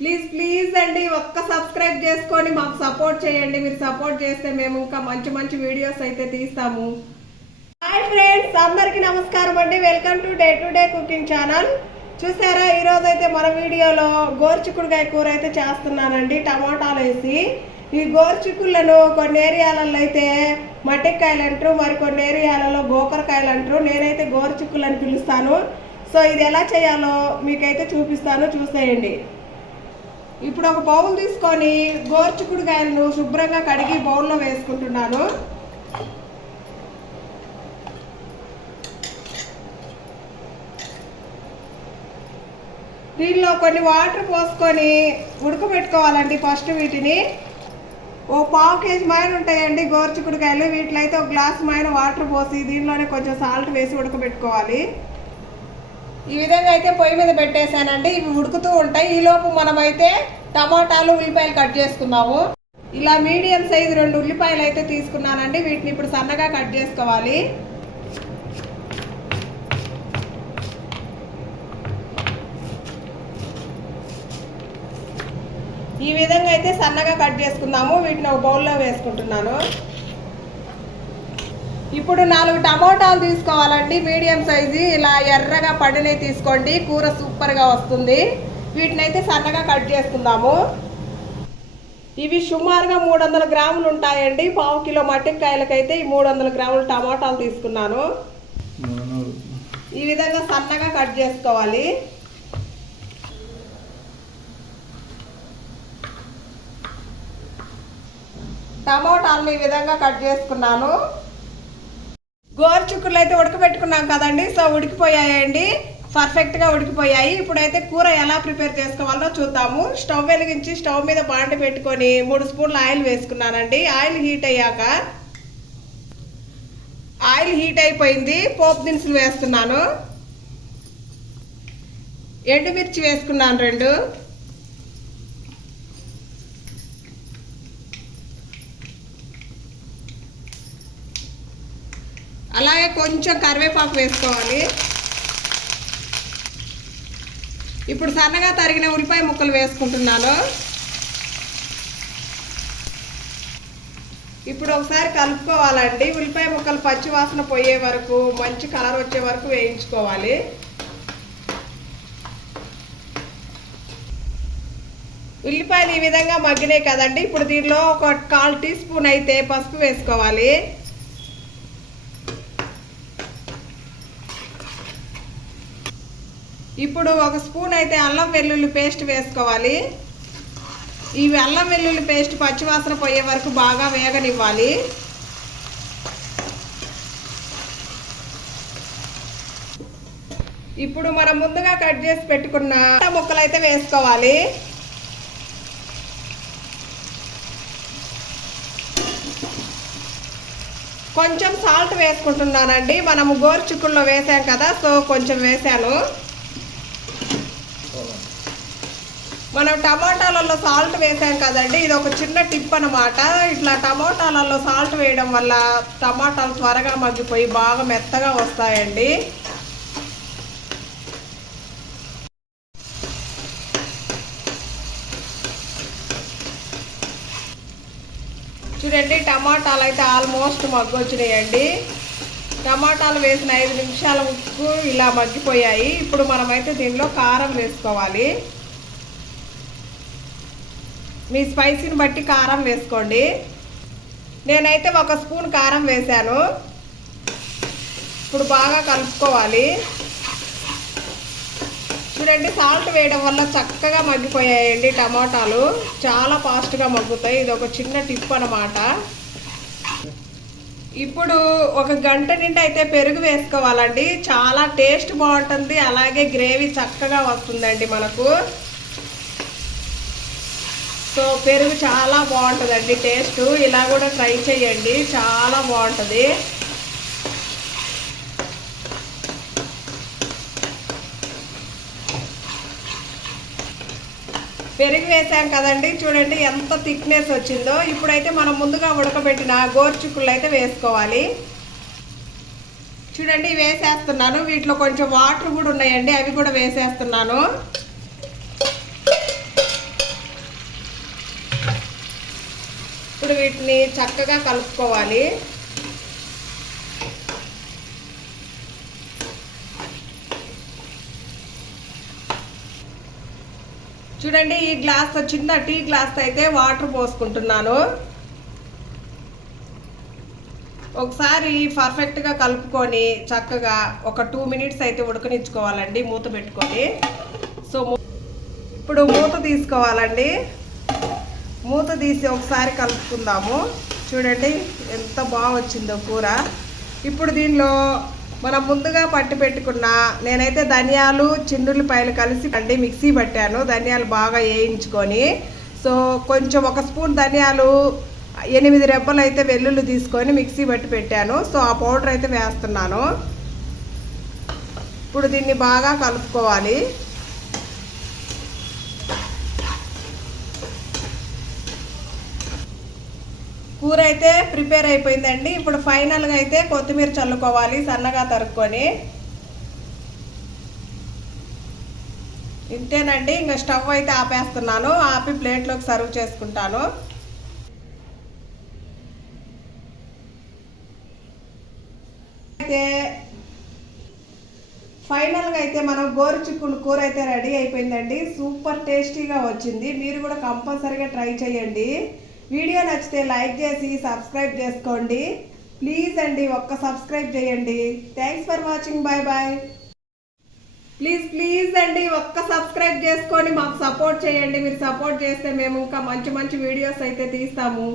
Please అండి ఒక్క subscribe చేసుకొని మాకు సపోర్ట్ చేయండి. మీరు సపోర్ట్ చేస్తే మేము ఇంకా మంచి మంచి వీడియోస్ అయితే తీస్తాము. హాయ్ ఫ్రెండ్స్, అందరికీ నమస్కారం అండి. Welcome to day cooking channel. చూసారా, ఈరోజు అయితే మన వీడియోలో గోరుచిక్కుడుకాయ కూర అయితే చేస్తున్నానండి, టమాటాలు వేసి. ఈ గోరుచిక్కుళ్ళను కొన్ని ఏరియాలలో అయితే మట్టికాయలు అంటారు, మరి కొన్ని ఏరియాలలో గోకరకాయలు అంటారు. నేనైతే గోరుచిక్కుళ్ళు అని పిలుస్తాను. సో ఇది ఎలా చేయాలో మీకైతే చూపిస్తాను, చూసేయండి. ఇప్పుడు ఒక బౌల్ తీసుకొని గోరుచిక్కుడుకాయలను శుభ్రంగా కడిగి బౌల్లో వేసుకుంటున్నాను. దీనిలో కొన్ని వాటర్ పోసుకొని ఉడకబెట్టుకోవాలండి. ఫస్ట్ వీటిని ఓ 1/2 కేజీ మైన ఉంటాయండి గోరుచిక్కుడుకాయలు. వీటిలో అయితే ఒక గ్లాస్ మైన వాటర్ పోసి దీనిలోనే కొంచెం సాల్ట్ వేసి ఉడకబెట్టుకోవాలి. ఈ విధంగా అయితే పొయ్యి మీద పెట్టేశానండి. ఇవి ఉడుకుతూ ఉంటాయి. ఈలోపు మనమైతే టమాటాలు, ఉల్లిపాయలు కట్ చేసుకుందాము. ఇలా మీడియం సైజు 2 ఉల్లిపాయలు అయితే తీసుకున్నానండి. వీటిని ఇప్పుడు సన్నగా కట్ చేసుకోవాలి. ఈ విధంగా అయితే సన్నగా కట్ చేసుకుందాము. వీటిని ఒక బౌల్లో వేసుకుంటున్నాను. ఇప్పుడు 4 టమోటాలు తీసుకోవాలండి, మీడియం సైజు. ఇలా ఎర్రగా పడినవి తీసుకోండి, కూర సూపర్గా వస్తుంది. వీటిని అయితే సన్నగా కట్ చేసుకుందాము. ఇవి సుమారుగా 300 గ్రాములు ఉంటాయండి. 1/2 కిలో మట్టికాయలకైతే ఈ 300 గ్రాములు టమాటాలు తీసుకున్నాను. ఈ విధంగా సన్నగా కట్ చేసుకోవాలి. టమాటాలను ఈ విధంగా కట్ చేసుకున్నాను. గోరుచిక్కుళ్ళు అయితే ఉడకబెట్టుకున్నాం కదండి, సో ఉడికిపోయాయండి, పర్ఫెక్ట్గా ఉడికిపోయాయి. ఇప్పుడైతే కూర ఎలా ప్రిపేర్ చేసుకోవాలో చూద్దాము. స్టవ్ వెలిగించి స్టవ్ మీద బాండి పెట్టుకొని 3 స్పూన్లు ఆయిల్ వేసుకున్నానండి. ఆయిల్ హీట్ అయ్యాక, ఆయిల్ హీట్ అయిపోయింది, పోపు దినుసులు వేస్తున్నాను. ఎండుమిర్చి వేసుకున్నాను 2. అలాగే కొంచెం కరివేపాకు వేసుకోవాలి. ఇప్పుడు సన్నగా తరిగిన ఉల్లిపాయ ముక్కలు వేసుకుంటున్నాను. ఇప్పుడు ఒకసారి కలుపుకోవాలండి. ఉల్లిపాయ ముక్కలు పచ్చి వాసన పోయే వరకు, మంచి కలర్ వచ్చే వరకు వేయించుకోవాలి. ఉల్లిపాయలు ఈ విధంగా మగ్గినాయి కదండి. ఇప్పుడు దీనిలో ఒక 1/4 టీ స్పూన్ అయితే పసుపు వేసుకోవాలి. ఇప్పుడు 1 స్పూన్ అయితే అల్లం వెల్లుల్లి పేస్ట్ వేసుకోవాలి. ఈ అల్లం వెల్లుల్లి పేస్ట్ పచ్చివాసన పోయే వరకు బాగా వేగనివ్వాలి. ఇప్పుడు మనం ముందుగా కట్ చేసి పెట్టుకున్న ముక్కలు అయితే వేసుకోవాలి. కొంచెం సాల్ట్ వేసుకుంటున్నానండి. మనము గోరుచిక్కుల్లో వేసాం కదా, సో కొంచెం వేసాను. మనం టమాటాలలో సాల్ట్ వేసాం కదండి, ఇది ఒక చిన్న టిప్ అన్నమాట. ఇట్లా టమాటాలలో సాల్ట్ వేయడం వల్ల టమాటాలు త్వరగా మగ్గిపోయి బాగా మెత్తగా వస్తాయండి. చూడండి, టమాటాలు అయితే ఆల్మోస్ట్ మగ్గొచ్చినాయండి. టమాటాలు వేసిన 5 నిమిషాలకు ఇలా మగ్గిపోయాయి. ఇప్పుడు మనమైతే దీనిలో కారం వేసుకోవాలి. మీ స్పైసీని బట్టి కారం వేసుకోండి. నేనైతే 1 స్పూన్ కారం వేశాను. ఇప్పుడు బాగా కలుపుకోవాలి. చూడండి, సాల్ట్ వేయడం వల్ల చక్కగా మగ్గిపోయాయండి టమాటాలు. చాలా ఫాస్ట్గా మగ్గుతాయి. ఇది ఒక చిన్న టిప్ అన్నమాట. ఇప్పుడు 1 గంట నిండి అయితే పెరుగు వేసుకోవాలండి. చాలా టేస్ట్ బాగుంటుంది, అలాగే గ్రేవీ చక్కగా వస్తుందండి మనకు. సో పెరుగు చాలా బాగుంటుందండి టేస్ట్. ఇలా కూడా ట్రై చేయండి, చాలా బాగుంటుంది. పెరుగు వేసాం కదండి, చూడండి ఎంత థిక్నెస్ వచ్చిందో. ఇప్పుడైతే మనం ముందుగా ఉడకబెట్టిన గోరుచిక్కుళ్ళు అయితే వేసుకోవాలి. చూడండి వేసేస్తున్నాను. వీటిలో కొంచెం వాటర్ కూడా ఉన్నాయండి, అవి కూడా వేసేస్తున్నాను. ఇప్పుడు వీటిని చక్కగా కలుపుకోవాలి. చూడండి, ఈ గ్లాస్ చిన్న టీ గ్లాస్ అయితే వాటర్ పోసుకుంటున్నాను. ఒకసారి పర్ఫెక్ట్గా కలుపుకొని చక్కగా ఒక 2 మినిట్స్ అయితే ఉడకనిచ్చుకోవాలండి మూత పెట్టుకొని. సో ఇప్పుడు మూత తీసుకోవాలండి. మూత తీసి ఒకసారి కలుపుకుందాము. చూడండి ఎంత బాగా వచ్చిందో కూర. ఇప్పుడు దీనిలో మనం ముందుగా పట్టి పెట్టుకున్న నేనైతే ధనియాలు చిన్నుల్లిపాయలు కలిసి మిక్సీ పట్టాను. ధనియాలు బాగా వేయించుకొని, సో కొంచెం 1 స్పూన్ ధనియాలు, 8 రెబ్బలు అయితే వెల్లుల్లి తీసుకొని మిక్సీ పట్టి పెట్టాను. సో ఆ పౌడర్ అయితే వేస్తున్నాను. ఇప్పుడు దీన్ని బాగా కలుపుకోవాలి. కూర అయితే ప్రిపేర్ అయిపోయిందండి. ఇప్పుడు ఫైనల్గా అయితే కొత్తిమీర చల్లుకోవాలి సన్నగా తరుక్కొని. ఇంతేనండి, ఇంకా స్టవ్ అయితే ఆపేస్తున్నాను. ఆపి ప్లేట్లోకి సర్వ్ చేసుకుంటాను. అయితే ఫైనల్గా అయితే మనం గోరుచిక్కుడు కూర అయితే రెడీ అయిపోయిందండి. సూపర్ టేస్టీగా వచ్చింది. మీరు కూడా కంపల్సరీగా ట్రై చేయండి. వీడియో నచ్చితే లైక్ చేసి సబ్స్క్రైబ్ చేసుకోండి ప్లీజ్ అండి. ఒక్క సబ్స్క్రైబ్ చేయండి. Thanks for watching. Bye bye. Please అండి ఒక్క సబ్స్క్రైబ్ చేసుకొని మాకు సపోర్ట్ చేయండి. మీరు సపోర్ట్ చేస్తే మేము ఇంకా మంచి వీడియోస్ అయితే తీస్తాము.